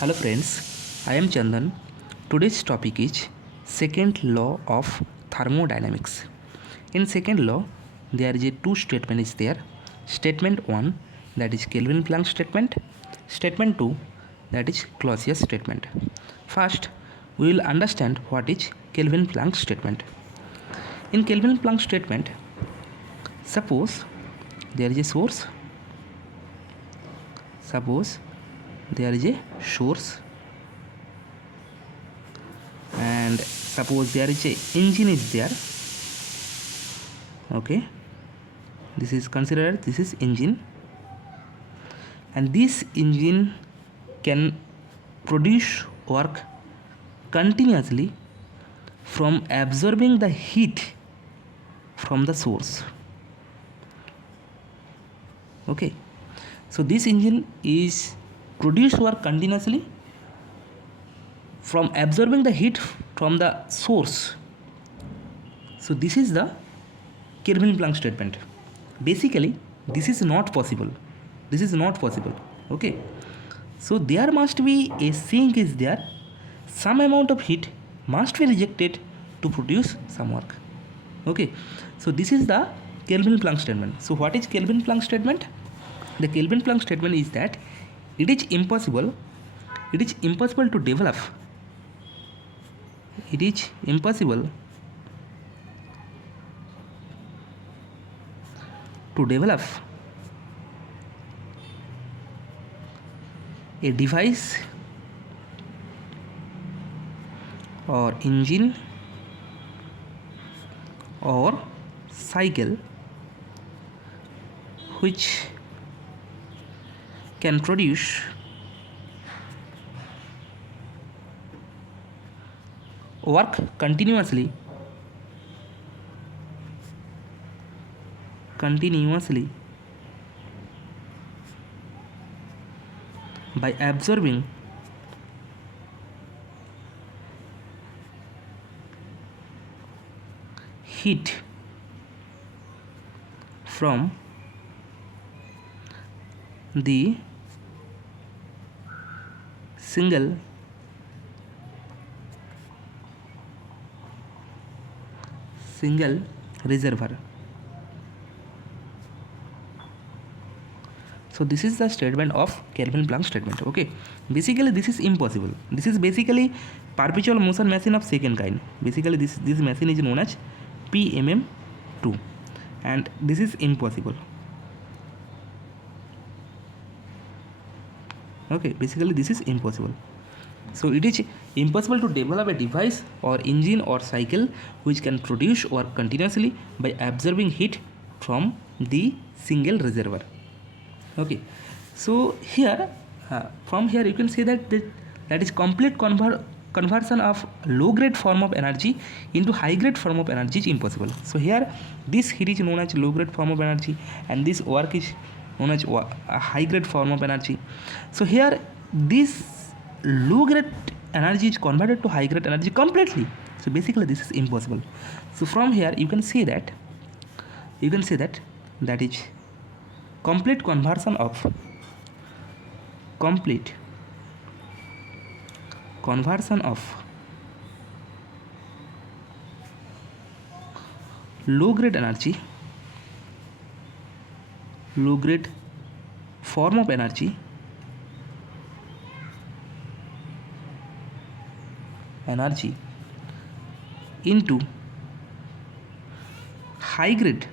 Hello friends, I am Chandan. Today's topic is second law of thermodynamics. In second law, there is a two statement is there. Statement 1, that is Kelvin-Planck statement. Statement 2, that is Clausius statement. First, we will understand what is Kelvin-Planck statement. In Kelvin-Planck statement, suppose there is a source. Suppose there is a source and suppose there is a engine is there. Okay, this is considered, this is engine, and this engine can produce work continuously from absorbing the heat from the source. Okay, so this engine is produce work continuously from absorbing the heat from the source. So this is the Kelvin-Planck statement. Basically, this is not possible. This is not possible. Okay. So there must be a sink is there. Some amount of heat must be rejected to produce some work. Okay. So this is the Kelvin-Planck statement. So what is Kelvin-Planck statement? The Kelvin-Planck statement is that it is impossible to develop a device or engine or cycle which can produce work continuously by absorbing heat from the single reservoir. So this is the statement of Kelvin-Planck statement. Okay, basically this is impossible. This is basically perpetual motion machine of second kind. Basically this machine is known as PMM2 and this is impossible. Okay, basically this is impossible. So it is impossible to develop a device or engine or cycle which can produce work continuously by absorbing heat from the single reservoir. Okay, so here from here you can say that that is complete conversion of low grade form of energy into high grade form of energy is impossible. So here this heat is known as low grade form of energy and this work is known as a high grade form of energy. So here this low grade energy is converted to high grade energy completely. So basically this is impossible. So from here you can say that that is complete conversion of low grade form of energy into high grade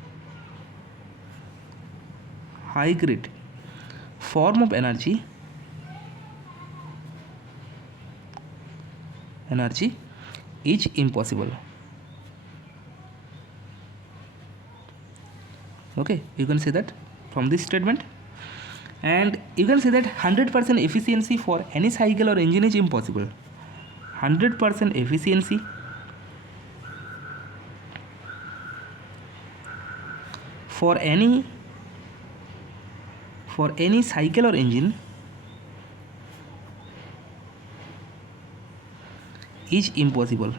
form of energy is impossible. Okay, you can say that from this statement, and you can say that 100% efficiency for any cycle or engine is impossible. 100% efficiency for any cycle or engine is impossible.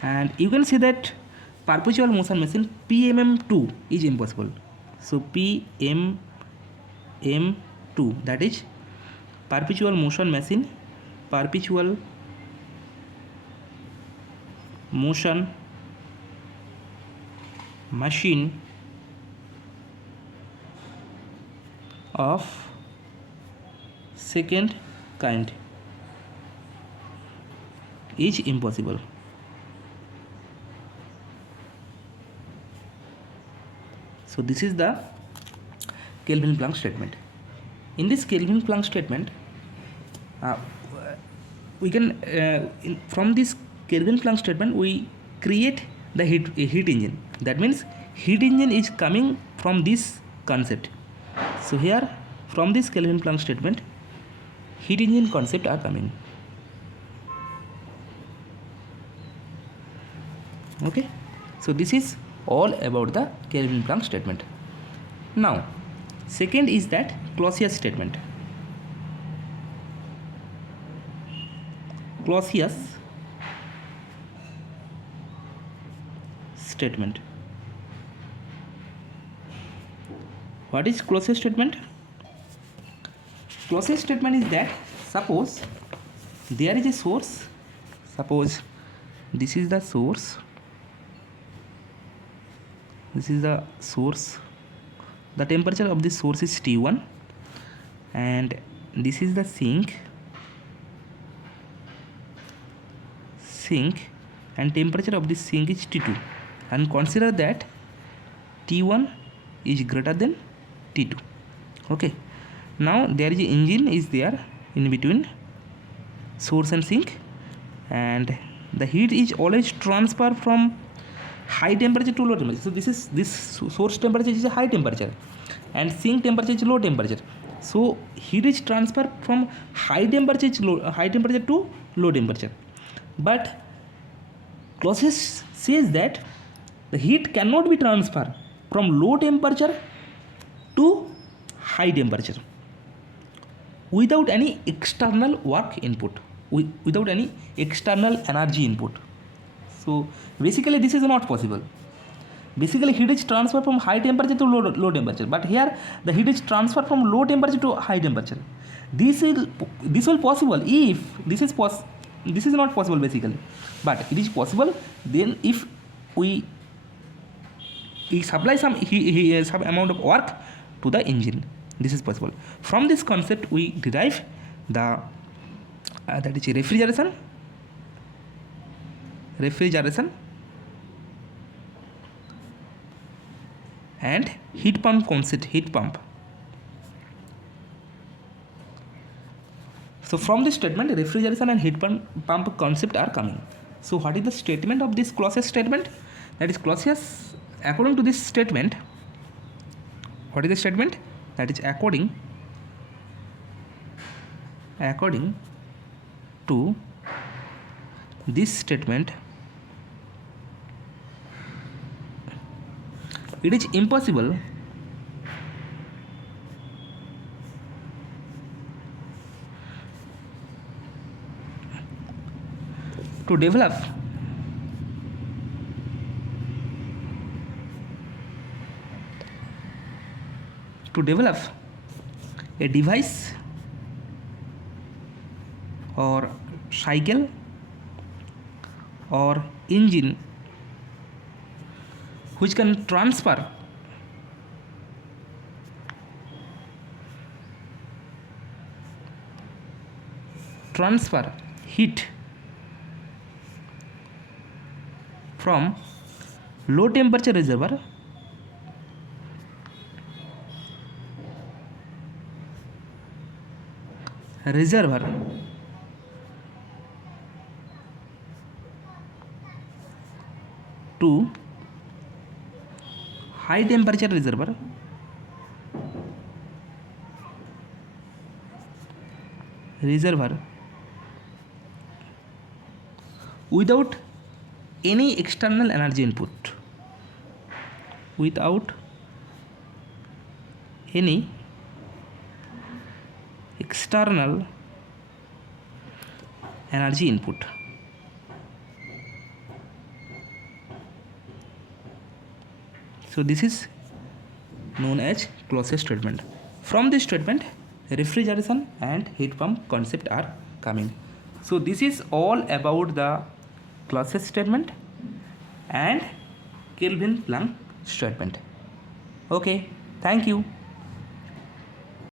And you can see that perpetual motion machine PMM2 is impossible. So PMM2, that is perpetual motion machine, perpetual motion machine of second kind is impossible. So this is the Kelvin-Planck statement. In this Kelvin-Planck statement, we can from this Kelvin-Planck statement we create the heat engine. That means heat engine is coming from this concept. So here from this Kelvin-Planck statement, heat engine concept are coming. Okay, so this is all about the Kelvin-Planck statement. Now second is that Clausius statement. Clausius statement. What is Clausius statement? Clausius statement is that suppose there is a source, suppose this is the source, this is the source, the temperature of this source is T1 and this is the sink and temperature of this sink is T2, and consider that T1 is greater than T2. Okay, now there is an engine is there in between source and sink, and the heat is always transferred from high temperature to low temperature. So this source temperature is a high temperature and sink temperature is low temperature. So heat is transferred from high temperature to low temperature. But Clausius says that the heat cannot be transferred from low temperature to high temperature without any external work input, without any external energy input. So basically this is not possible. Basically heat is transferred from high temperature to low temperature, but here the heat is transferred from low temperature to high temperature. This will possible if this is not possible basically, but it is possible then if we supply some amount of work to the engine. This is possible. From this concept we derive the that is refrigeration and heat pump concept, heat pump. So from this statement refrigeration and heat pump concept are coming. So what is the statement of this Clausius statement? That is Clausius, according to this statement, what is the statement? That is according to this statement, it is impossible to develop a device or cycle or engine which can transfer heat from low temperature reservoir to high temperature reservoir without any external energy input, without any external energy input. So this is known as Clausius statement. From this statement, refrigeration and heat pump concept are coming. So this is all about the Clausius statement and Kelvin Planck statement. Okay, thank you.